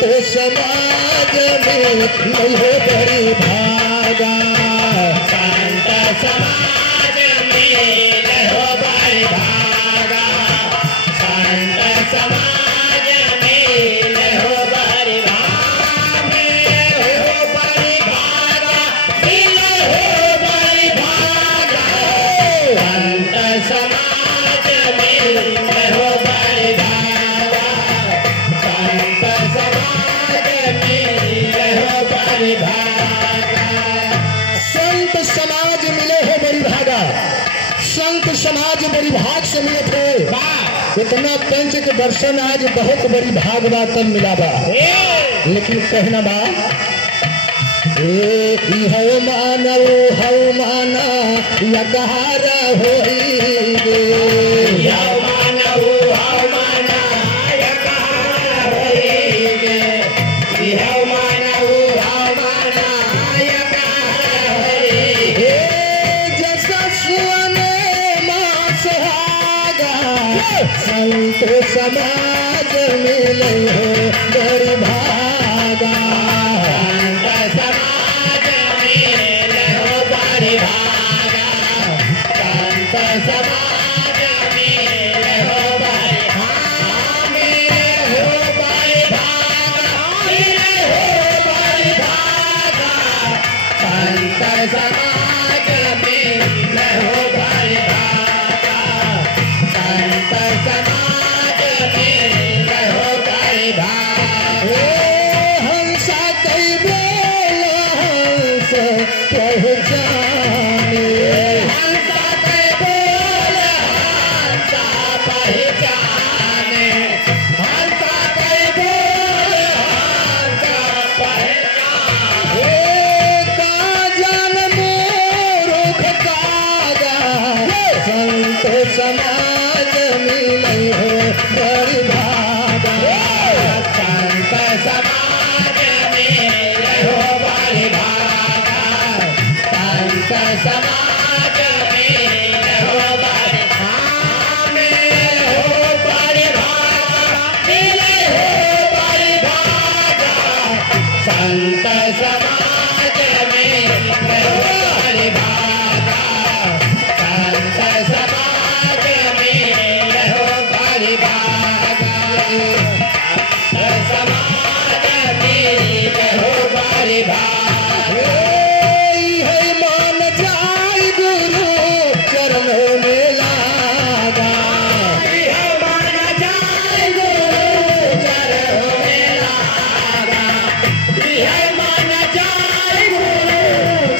संत समाज में नहीं हो बड़ी भागा, संत समाज में नहीं हो बड़ी भागा, संत समाज में नहीं हो बड़ी भागा, हो बड़ी भागा, नहीं हो बड़ी भागा, संत समाज में नहीं हो बड़ी भागा, संत समाज में नहीं हो बड़ी भागा। संत समाज मिले हो बड़ी भागा, संत समाज बड़ी भाग से मिले थे। इतना पंच के दर्शन आज बहुत बड़ी भाग बा तब मिला बा, लेकिन कहना बा हव मानव हव माना यकहारा होई गे, हव मानव हव माना यकहारा होई गे, हव मानव हव माना यकहारा होई गे, जैसा सुने मां सुहागा संत समाज मिले हो बड़ी भागा, संत समाज में हो बड़ी भागा, संत समाज में हो बड़ी भागा, हो बड़ी भागा, हो बड़ी भागा, संत समाज में हो बड़ी भागा, संत समाज में हो बड़ी भागा। हंसा कई बोलो हंस पहचाने, हंसा के बोल हंसा पहचाने, हंसा के बोल हंसा पहचाने, का जान मूर्ख कागा संत समाज मिले हो बड़ी भागा, संत समाज में हो बड़ी भागा, संत समाज में हो बड़ी हो बड़ी भागा, मिले हो बड़ी भागा, संत समाज में हो बड़ी भागा, संत समाज में हो बड़ी भागा, संत समाज में हो बड़ी भागा। है मान जाय गुरु चरणों में लागा, यह मान जाए गुरु चरणों में लागा, यह मान जाए गुरु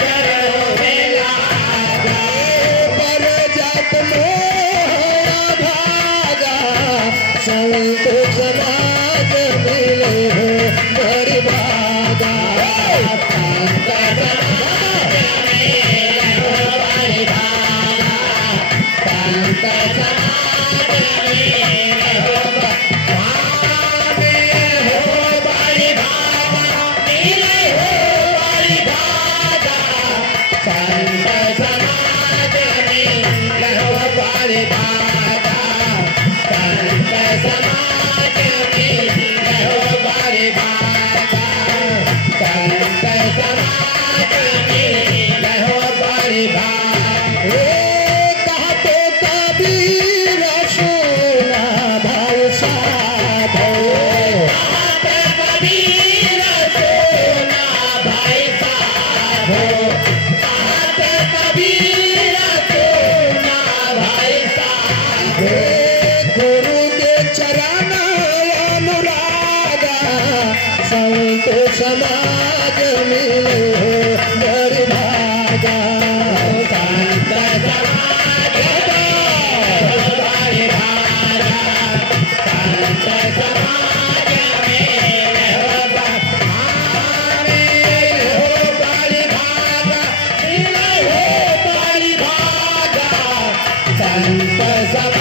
चरणों में लागा, पर जात मोह भागा संत समाज मिले हो बड़ी भागा, संत समाज में हो बड़ी भागा, संत समाज में हो बड़ी भागा, मिले हो बड़ी भागा, संत समाज में हो बड़ी भागा, संत समाज में हो बड़ी भागा, संत समाज में हो बड़ी भागा। कहते कबीर सोना भाई साधो, कबीर सोना भाई साधो, कबीर सोना भाई साधो, गुरु के चरण अनुरागा संत समाज मिले हो बड़ी भागा, संत समाज में हो बड़ी भागा, संत समाज में हो बड़ी भागा, मिले हो बड़ी भागा, संत समाज